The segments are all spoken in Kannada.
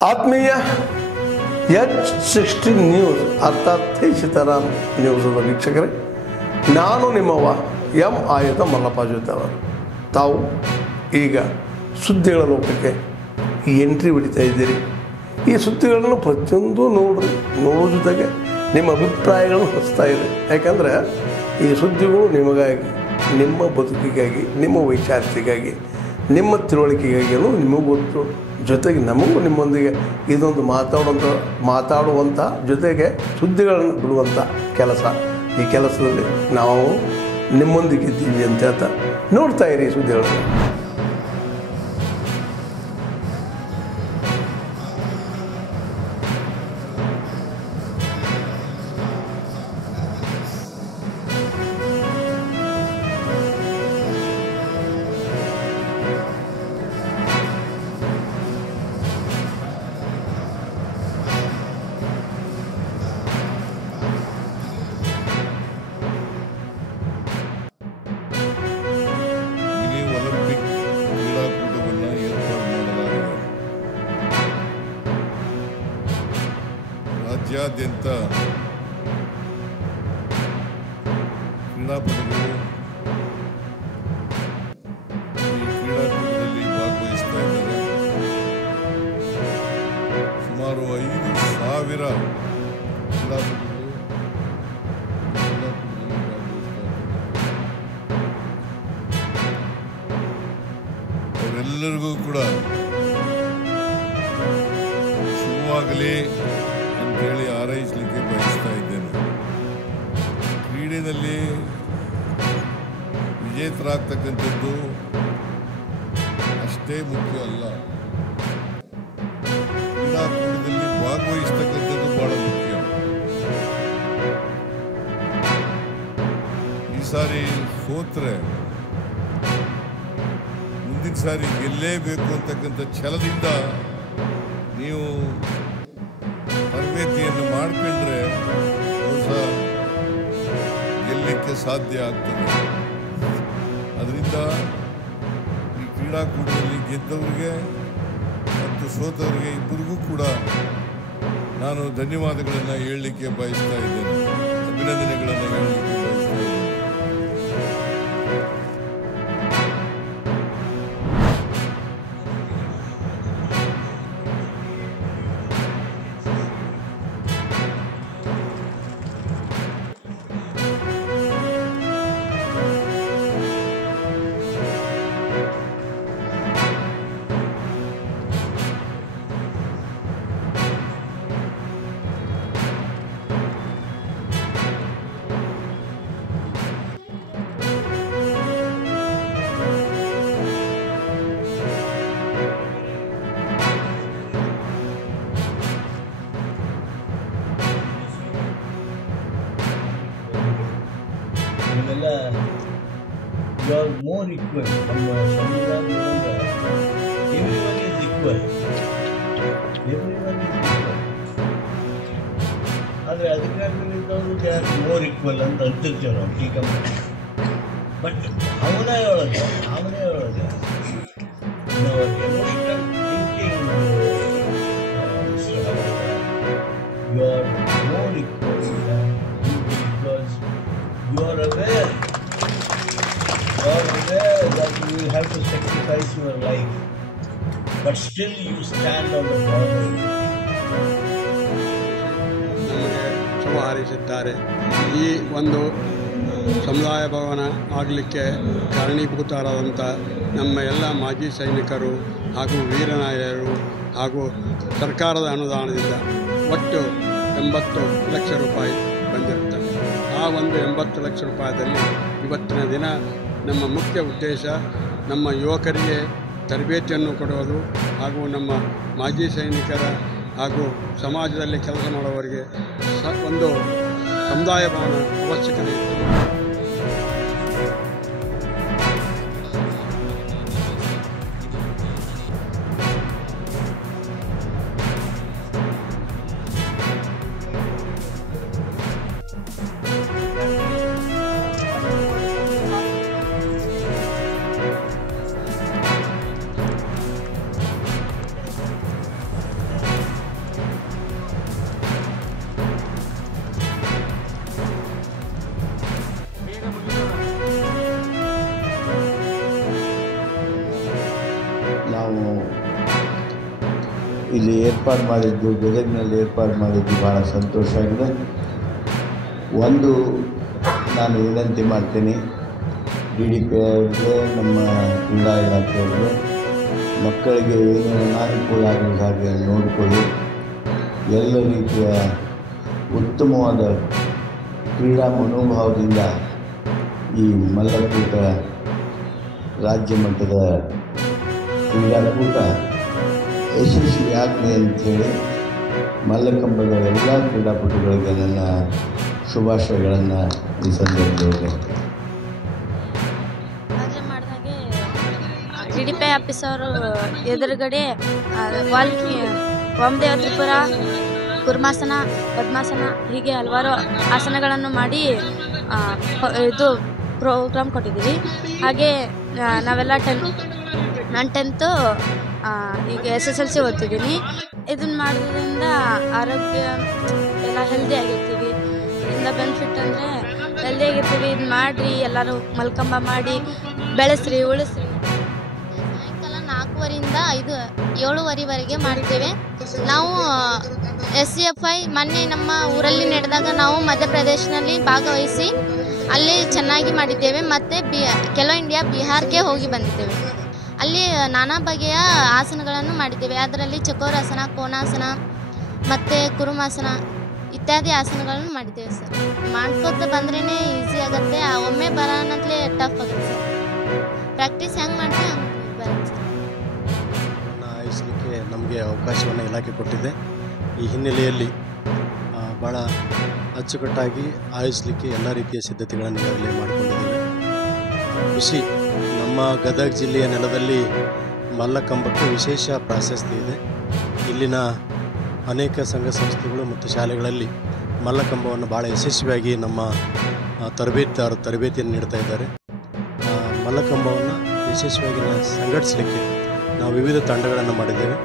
ಆತ್ಮೀಯ H16 ನ್ಯೂಸ್ ಅರ್ಥಾತ್ ಸೀತಾರಾಮ್ ನ್ಯೂಸದ ವೀಕ್ಷಕರೇ, ನಾನು ನಿಮ್ಮವ ಎಂ ಆಯುಧ ಮಲ್ಲಪ್ಪ ಜೊತೆವರು. ತಾವು ಈಗ ಸುದ್ದಿಗಳ ಲೋಕಕ್ಕೆ ಎಂಟ್ರಿ ಹೊಡಿತಾ ಇದ್ದೀರಿ. ಈ ಸುದ್ದಿಗಳನ್ನು ಪ್ರತಿಯೊಂದು ನೋಡೋ ಜೊತೆಗೆ ನಿಮ್ಮ ಅಭಿಪ್ರಾಯಗಳನ್ನು ಹಚ್ತಾ ಇದೆ. ಯಾಕಂದರೆ ಈ ಸುದ್ದಿಗಳು ನಿಮಗಾಗಿ, ನಿಮ್ಮ ಬದುಕಿಗಾಗಿ, ನಿಮ್ಮ ವೈಚಾರಿಕೆಗಾಗಿ, ನಿಮ್ಮ ತಿಳುವಳಿಕೆಗಾಗಿಯೂ ನಿಮಗೂ ಗೊತ್ತು. ಜೊತೆಗೆ ನಮಗೂ ನಿಮ್ಮೊಂದಿಗೆ ಇದೊಂದು ಮಾತಾಡುವಂಥ ಜೊತೆಗೆ ಸುದ್ದಿಗಳನ್ನು ಬಿಡುವಂಥ ಕೆಲಸ. ಈ ಕೆಲಸದಲ್ಲಿ ನಾವು ನಿಮ್ಮೊಂದಿಗಿದ್ದೀವಿ ಅಂತ ಹೇಳ್ತಾ ನೋಡ್ತಾ ಇರಿ ಸುದ್ದಿಗಳನ್ನು. ರಾಜ್ಯಾದ್ಯಂತ ಕ್ರೀಡಾಪಟುಗಳು ಈ ಕ್ರೀಡಾಕೂಟದಲ್ಲಿ ಭಾಗವಹಿಸ್ತಾ ಇದ್ದಾರೆ. ಸುಮಾರು 5,000 ಕ್ರೀಡಾಪಟುಗಳು ಅವರೆಲ್ಲರಿಗೂ ಕೂಡ ಶುಭವಾಗಲಿ ಅಂತೇಳಿ ಹಾರೈಸಲಿಕ್ಕೆ ಬಯಸ್ತಾ ಇದ್ದೇನೆ. ಕ್ರೀಡೆಯಲ್ಲಿ ವಿಜೇತರಾಗ್ತಕ್ಕಂಥದ್ದು ಅಷ್ಟೇ ಮುಖ್ಯ ಅಲ್ಲ, ಕ್ರೀಡಾಕೂಟದಲ್ಲಿ ಭಾಗವಹಿಸ್ತಕ್ಕಂಥದ್ದು ಬಹಳ ಮುಖ್ಯ. ಈ ಸಾರಿ ಸೋತ್ರೆ ಮುಂದಿನ ಸಾರಿ ಗೆಲ್ಲೇಬೇಕು ಅಂತಕ್ಕಂಥ ಛಲದಿಂದ ನೀವು ತರಬೇತಿಯನ್ನು ಮಾಡಿಕೊಂಡ್ರೆ ಬಹುಶಃ ಗೆಲ್ಲಲಿಕ್ಕೆ ಸಾಧ್ಯ ಆಗ್ತದೆ. ಅದರಿಂದ ಈ ಕ್ರೀಡಾಕೂಟದಲ್ಲಿ ಗೆದ್ದವರಿಗೆ ಮತ್ತು ಸೋತವರಿಗೆ ಇಬ್ಬರಿಗೂ ಕೂಡ ನಾನು ಧನ್ಯವಾದಗಳನ್ನು ಹೇಳಲಿಕ್ಕೆ ಬಯಸ್ತಾ ಇದ್ದೇನೆ, ಅಭಿನಂದನೆಗಳನ್ನು ಹೇಳಲಿಕ್ಕೆ ಬಯಸ್ತಾ ಇದ್ದೇನೆ. You are more equal. Everyone is equal. Everyone is equal. ಆದರೆ ಅಧಿಕಾರದಲ್ಲಿದ್ದವರು ದೇ ಆರ್ ಮೋರ್ ಈಕ್ವಲ್ ಅಂತ ಅಂತಿರ್ತೀವಿ ನಾವು ಟೀಕೆ ಮಾಡಿ. ಬಟ್ ಅವನೇ ಹೇಳೋದು emotional thinking you are more equal because you are aware that you have to sacrifice your life, but still you stand on the border. ನಮಗೆ ಶುಭ ಹಾರೈಸಿದ್ದಾರೆ. ಈ ಒಂದು ಸಮುದಾಯ ಭವನ ಆಗಲಿಕ್ಕೆ ಕಾರಣೀಭೂತರಾದಂಥ ನಮ್ಮ ಎಲ್ಲ ಮಾಜಿ ಸೈನಿಕರು ಹಾಗೂ ವೀರನಾಯಕರು ಹಾಗೂ ಸರ್ಕಾರದ ಅನುದಾನದಿಂದ ಒಟ್ಟು 80 ಲಕ್ಷ ರೂಪಾಯಿ ಬಂದಿರುತ್ತದೆ. ಆ ಒಂದು 80 ಲಕ್ಷ ರೂಪಾಯಿದಲ್ಲಿ ಇವತ್ತಿನ ದಿನ ನಮ್ಮ ಮುಖ್ಯ ಉದ್ದೇಶ ನಮ್ಮ ಯುವಕರಿಗೆ ತರಬೇತಿಯನ್ನು ಕೊಡುವುದು ಹಾಗೂ ನಮ್ಮ ಮಾಜಿ ಸೈನಿಕರ ಹಾಗೂ ಸಮಾಜದಲ್ಲಿ ಕೆಲಸ ಮಾಡುವವರಿಗೆ ಒಂದು ಸಮುದಾಯ ಭವನ ಅವಶ್ಯಕತೆ ಇತ್ತು. ಇಲ್ಲಿ ಏರ್ಪಾಡು ಮಾಡಿದ್ದು, ಗದಗಿನಲ್ಲಿ ಏರ್ಪಾಡು ಮಾಡಿದ್ದು ಭಾಳ ಸಂತೋಷ ಆಗಿದೆ. ಒಂದು ನಾನು ವಿನಂತಿ ಮಾಡ್ತೀನಿ DDP ಅವರಿಗೆ, ನಮ್ಮ ಕ್ರೀಡಾ ಇಲಾಖೆಯವರಿಗೆ, ಮಕ್ಕಳಿಗೆ ಏನು ಅನಾನುಕೂಲ ಆಗದ ಹಾಗೆ ನೋಡಿಕೊಳ್ಳಿ. ಎಲ್ಲ ರೀತಿಯ ಉತ್ತಮವಾದ ಕ್ರೀಡಾ ಮನೋಭಾವದಿಂದ ಈ ಮಲ್ಲಕೂಟ ರಾಜ್ಯ ಮಟ್ಟದ ಕ್ರೀಡಾಕೂಟ ಯಶಸ್ವಿಯಾಗಲಿ ಅಂಥೇಳಿ ಮಲ್ಲಕಂಬದ ಎಲ್ಲ ಕ್ರೀಡಾಪಟುಗಳಿಗೆ ನನ್ನ ಶುಭಾಶಯಗಳನ್ನು ಈ ಸಂದರ್ಭದಲ್ಲಿ DDP ಆಫೀಸ್ ಅವರು ಎದುರುಗಡೆ ವಾಮದೇವ ತ್ರಿಪುರ, ಕುರ್ಮಾಸನ, ಪದ್ಮಾಸನ ಹೀಗೆ ಹಲವಾರು ಆಸನಗಳನ್ನು ಮಾಡಿ ಇದು ಪ್ರೋಗ್ರಾಮ್ ಕೊಟ್ಟಿದ್ದೀವಿ. ಹಾಗೆ ನಾವೆಲ್ಲ ನಾನು 10th ಈಗ SSLC ಓದ್ತಿದ್ದೀನಿ. ಇದನ್ನು ಮಾಡೋದ್ರಿಂದ ಆರೋಗ್ಯ ಎಲ್ಲ ಹೆಲ್ದಿ ಆಗಿರ್ತೀವಿ. ಇದರಿಂದ ಬೆನಿಫಿಟ್ ಅಂದರೆ ಹೆಲ್ದಿ ಆಗಿರ್ತೀವಿ. ಇದು ಮಾಡಿರಿ, ಎಲ್ಲರೂ ಮಲ್ಕಂಬ ಮಾಡಿ ಬೆಳೆಸ್ರಿ, ಉಳಿಸ್ರಿ. ಸಾಯಂಕಾಲ 4:15 7:15ವರೆಗೆ ಮಾಡ್ತೇವೆ. ನಾವು SCFI ಮೊನ್ನೆ ನಮ್ಮ ಊರಲ್ಲಿ ನಡೆದಾಗ ನಾವು ಮಧ್ಯಪ್ರದೇಶನಲ್ಲಿ ಭಾಗವಹಿಸಿ ಅಲ್ಲಿ ಚೆನ್ನಾಗಿ ಮಾಡಿದ್ದೇವೆ. ಮತ್ತು ಖೇಲೋ ಇಂಡಿಯಾ ಬಿಹಾರ್ಗೆ ಹೋಗಿ ಬಂದಿದ್ದೇವೆ. ಅಲ್ಲಿ ನಾನಾ ಬಗೆಯ ಆಸನಗಳನ್ನು ಮಾಡಿದ್ದೇವೆ. ಅದರಲ್ಲಿ ಚಕೋರಾಸನ, ಕೋನಾಸನ ಮತ್ತು ಕುರುಮಾಸನ ಇತ್ಯಾದಿ ಆಸನಗಳನ್ನು ಮಾಡಿದ್ದೇವೆ ಸರ್. ಮಾಡ್ಕೋತ ಬಂದ್ರೇ ಈಸಿ ಆಗುತ್ತೆ. ಒಮ್ಮೆ ಬರೋಣಂತಲೇ ಟಫ್ ಆಗುತ್ತೆ ಸರ್. ಪ್ರಾಕ್ಟೀಸ್ ಹೆಂಗೆ ಮಾಡ್ತೀವಿ ಹಂಗೆ ಬರುತ್ತೆ ಸರ್. ಆಯಿಸಲಿಕ್ಕೆ ನಮಗೆ ಅವಕಾಶವನ್ನು ಇಲಾಖೆ ಕೊಟ್ಟಿದೆ. ಈ ಹಿನ್ನೆಲೆಯಲ್ಲಿ ಭಾಳ ಅಚ್ಚುಕಟ್ಟಾಗಿ ಆಯೋಜಿಸಲಿಕ್ಕೆ ಎಲ್ಲ ರೀತಿಯ ಸಿದ್ಧತೆಗಳನ್ನು ಈಗಾಗಲೇ ಮಾಡಿಕೊಂಡಿದ್ದೇವೆ. ಖುಷಿ, ನಮ್ಮ ಗದಗ ಜಿಲ್ಲೆಯ ನೆಲದಲ್ಲಿ ಮಲ್ಲಕಂಬಕ್ಕೆ ವಿಶೇಷ ಪ್ರಾಶಸ್ತ್ಯ ಇದೆ. ಇಲ್ಲಿನ ಅನೇಕ ಸಂಘ ಸಂಸ್ಥೆಗಳು ಮತ್ತು ಶಾಲೆಗಳಲ್ಲಿ ಮಲ್ಲಕಂಬವನ್ನು ಭಾಳ ಯಶಸ್ವಿಯಾಗಿ ನಮ್ಮ ತರಬೇತಿಯನ್ನು ನೀಡ್ತಾ ಇದ್ದಾರೆ. ಮಲ್ಲಕಂಬವನ್ನು ಯಶಸ್ವಿಯಾಗಿ ಸಂಘಟಿಸಲಿಕ್ಕೆ ನಾವು ವಿವಿಧ ತಂಡಗಳನ್ನು ಮಾಡಿದ್ದೇವೆ.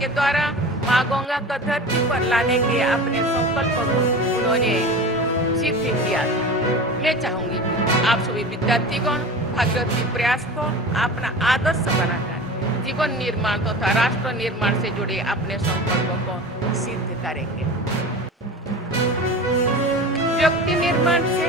के द्वारा माँ गंगा को धरती पर लाने के अपने संकल्प को उन्होंने सिद्ध किया था। मैं चाहूंगी आप सभी विद्यार्थीगण भागीरथी प्रयास को अपना आदर्श बनाकर जीवन निर्माण तथा राष्ट्र निर्माण से जुड़े अपने संकल्पों को सिद्ध करेंगे। व्यक्ति निर्माण से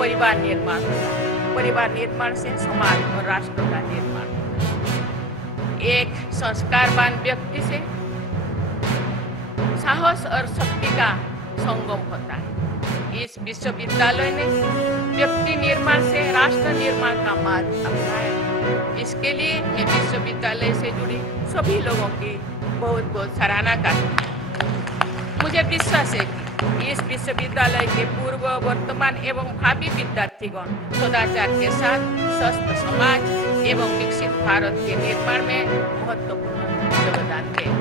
परिवार निर्माण होता है, परिवार निर्माण से समाज और राष्ट्र का निर्माण होता है। एक संस्कारवान व्यक्ति से साहस और शक्ति का संगम होता है। इस विश्वविद्यालय ने व्यक्ति निर्माण से राष्ट्र निर्माण का मार्ग अपनाया। इसके लिए मैं विश्वविद्यालय से जुड़ी सभी लोगों की बहुत बहुत सराहना करती हूँ। मुझे विश्वास है कि इस विश्वविद्यालय के पूर्व, वर्तमान एवं भावी विद्यार्थीगण सदाचार के साथ स्वस्थ समाज एवं विकसित भारत के निर्माण में महत्वपूर्ण योगदान देंगे।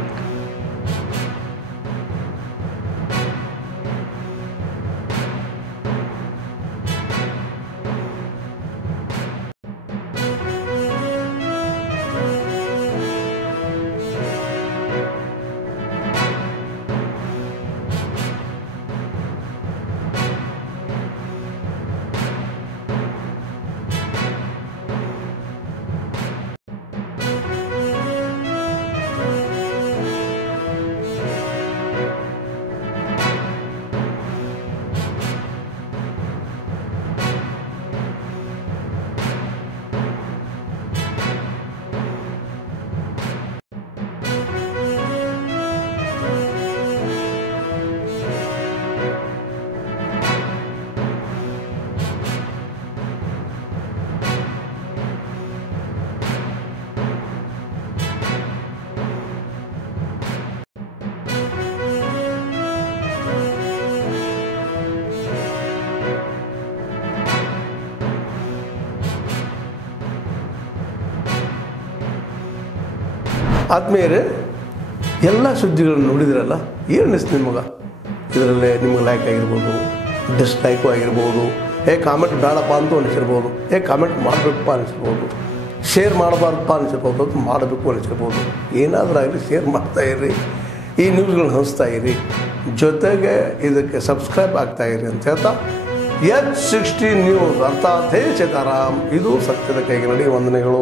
ಆದ್ಮೇಲೆ ಎಲ್ಲ ಸುದ್ದಿಗಳನ್ನು ನೋಡಿದ್ರಲ್ಲ, ಏನು ಅನಿಸ್ತು ನಿಮಗೆ? ಇದರಲ್ಲೇ ನಿಮ್ಗೆ ಲೈಕ್ ಆಗಿರ್ಬೋದು, ಡಿಸ್ಲೈಕು ಆಗಿರ್ಬೋದು, ಕಾಮೆಂಟ್ ಬೇಡಪ್ಪ ಅಂತೂ ಅನಿಸಿರ್ಬೋದು, ಕಾಮೆಂಟ್ ಮಾಡಬೇಕಪ್ಪ ಅನಿಸಿರ್ಬೋದು, ಶೇರ್ ಮಾಡಬಾರ್ದಪ್ಪ ಅನಿಸಿರ್ಬೋದು, ಅದು ಮಾಡಬೇಕು ಅನಿಸಿರ್ಬೋದು. ಏನಾದರೂ ಆಗಲಿ ಶೇರ್ ಮಾಡ್ತಾಯಿರಿ, ಈ ನ್ಯೂಸ್ಗಳನ್ನ ಹಂಚ್ತಾ ಇರಿ, ಜೊತೆಗೆ ಇದಕ್ಕೆ ಸಬ್ಸ್ಕ್ರೈಬ್ ಆಗ್ತಾಯಿರಿ ಅಂತ ಹೇಳ್ತಾ H16 ನ್ಯೂಸ್ ಅರ್ಥಾತ್ ಹೇ ಸೀತಾರಾಮ್, ಇದು ಸತ್ಯದ ಕೈಗೆ ನಡಿ. ವಂದನೆಗಳು.